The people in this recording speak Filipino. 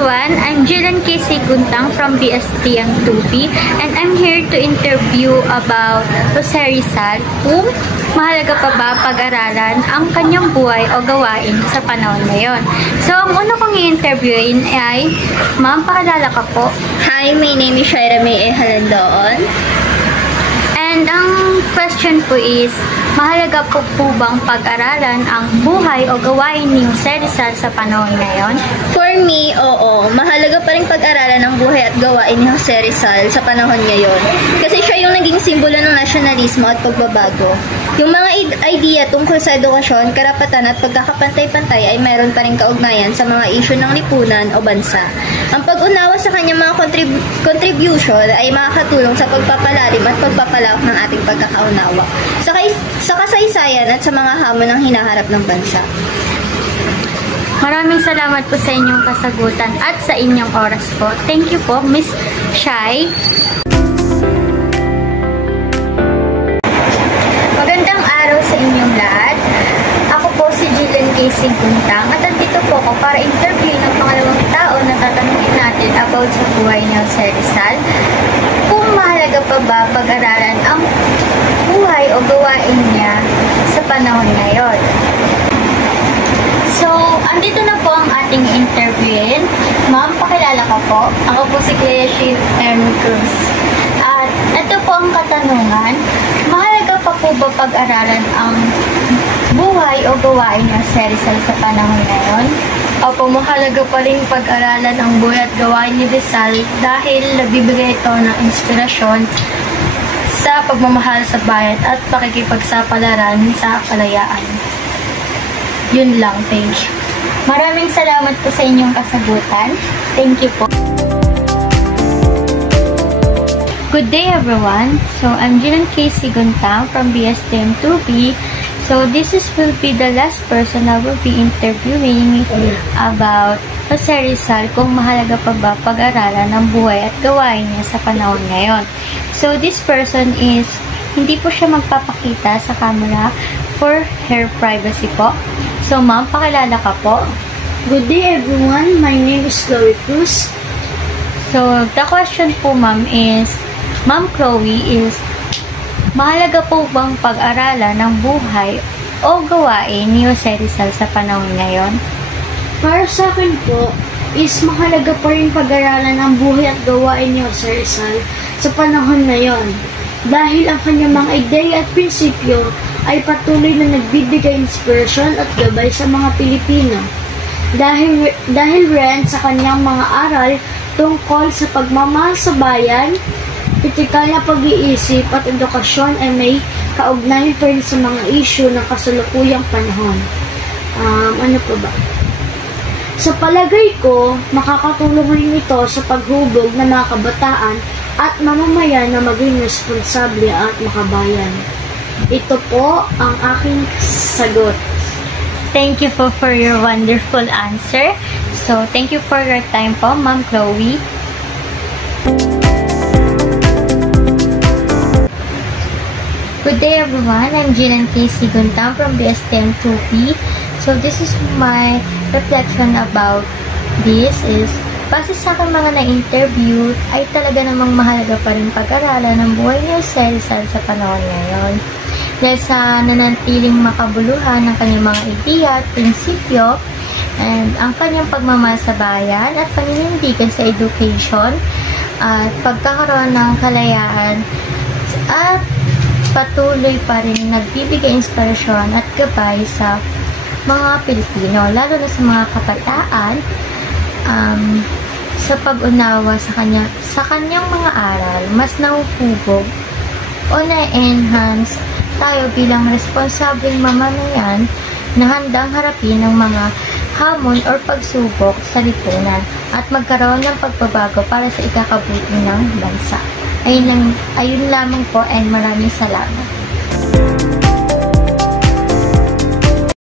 everyone, I'm Jillian Casey Guntang from BSTM 2B and I'm here to interview about Jose Rizal kung mahalaga pa ba pag-aralan ang kanyang buhay o gawain sa panahon ngayon. So, ang una kong i-interviewin ay, ma'am, pakilala ka po. Hi, my name is Shaira May E. Halandoon. And ang question po is, mahalaga po bang pag-aralan ang buhay o gawain ni Jose Rizal sa panahon ngayon? For me, oo. Mahalaga pa rin pag-aralan ang buhay at gawain ni Jose Rizal sa panahon ngayon. Kasi siya yung naging simbolo ng nasyonalismo at pagbabago. Yung mga idea tungkol sa edukasyon, karapatan at pagkakapantay-pantay ay mayroon pa rin kaugnayan sa mga isyu ng lipunan o bansa. Ang pag-unawa sa kanyang mga contribution ay makakatulong sa pagpapalalim at pagpapalawak ng ating pagkakaunawa sa kasaysayan at sa mga hamon ng hinaharap ng bansa. Maraming salamat po sa inyong kasagutan at sa inyong oras po. Thank you po, Miss Shai. Magandang araw sa inyong lahat. Ako po si Jillian Casey Guntang at andito po ako para interview ng pangalawang tao na tatanungin natin about sa buhay ni Jose Rizal. Kung mahalaga pa ba pag-aralan ang buhay o gawain niya sa panahon ngayon. So, andito na po ang ating interviewin. Ma'am, pakilala ka po. Ako po si Clea Shiv M. Cruz. At ito po ang katanungan. Mahalaga pa po ba pag-aralan ang buhay o gawain ni Jose Rizal sa panahon ngayon? Opo, mahalaga pa rin pag-aralan ang buhay at gawain ni Rizal dahil nagbibigay ito ng inspirasyon sa pagmamahal sa bayan at pakikipagsapalaran sa kalayaan. Yun lang, thank you. Maraming salamat po sa inyong kasagutan. Thank you po. Good day everyone. So, I'm Jillian Casey Guntang from BSTM 2B. So, will be the last person I will be interviewing about Jose Rizal kung mahalaga pa ba pag-aralan ang buhay at gawain niya sa panahon ngayon. So, this person is, hindi po siya magpapakita sa camera for her privacy po. So, ma'am, pakilala ka po. Good day everyone, my name is Chloe Cruz. So, the question po, ma'am, is, Ma'am Chloe, is, mahalaga po bang pag-aralan ng buhay o gawain ni Jose Rizal sa panahon ngayon? Para sa akin po, is mahalaga pa rin pag-aralan ang buhay at gawain ni Jose Rizal sa panahon ngayon. Dahil ang kanyang mga ideya at prinsipyo ay patuloy na nagbibigay inspirasyon at gabay sa mga Pilipino. Dahil rin sa kanyang mga aral tungkol sa pagmamahal sa bayan, kritikal na pag-iisip at edukasyon ay may kaugnayan pa rin sa mga isyu ng kasalukuyang panahon. Ano pa ba? Sa palagay ko, makakatulong rin ito sa paghubog ng mga kabataan at mamamayan na maging responsable at makabayan. Ito po ang aking sagot. Thank you for your wonderful answer. So, thank you for your time po, Ma'am Chloe. Good day everyone, I'm Jillian Casey Guntang from BSTM 2B. So this is my reflection about this is, base sa aking mga na-interview, ay talaga namang mahalaga pa rin pag-aralan ng buhay ni Jose Rizal sa panahon ngayon. Dahil sa nanatiling makabuluhan ng kanyang mga ideya at prinsipyo, and ang kanyang pagmamahal sa bayan at paninindigan sa education, at pagkakaroon ng kalayaan, at patuloy pa rin nagbibigay inspirasyon at gabay sa mga Pilipino, lalo na sa mga kabataan, sa pag-unawa sa kanyang mga aral, mas nahuhubog o na-enhance tayo bilang responsableng mamamayan na handang harapin ng mga hamon or pagsubok sa lipunan at magkaroon ng pagbabago para sa ikakabuti ng bansa. Ayun lamang po and maraming salamat.